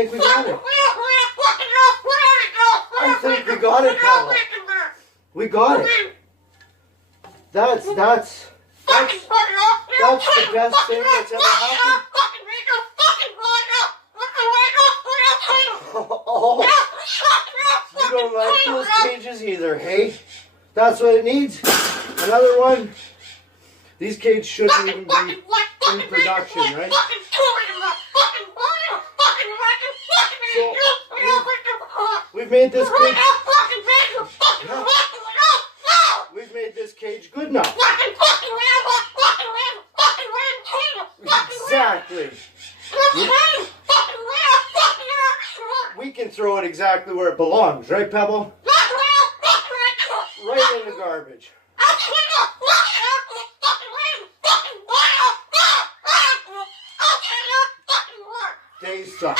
think we got it. I think we got it, Pebble. We got it. That's the best thing that's ever happened. Oh, you don't like those cages either, hey? That's what it needs. Another one. These cages shouldn't even be in production, right? So, we've made this cage. Yeah, we've made this cage good enough. Exactly. We can throw it exactly where it belongs, right, Pebble? Right in the garbage. They suck.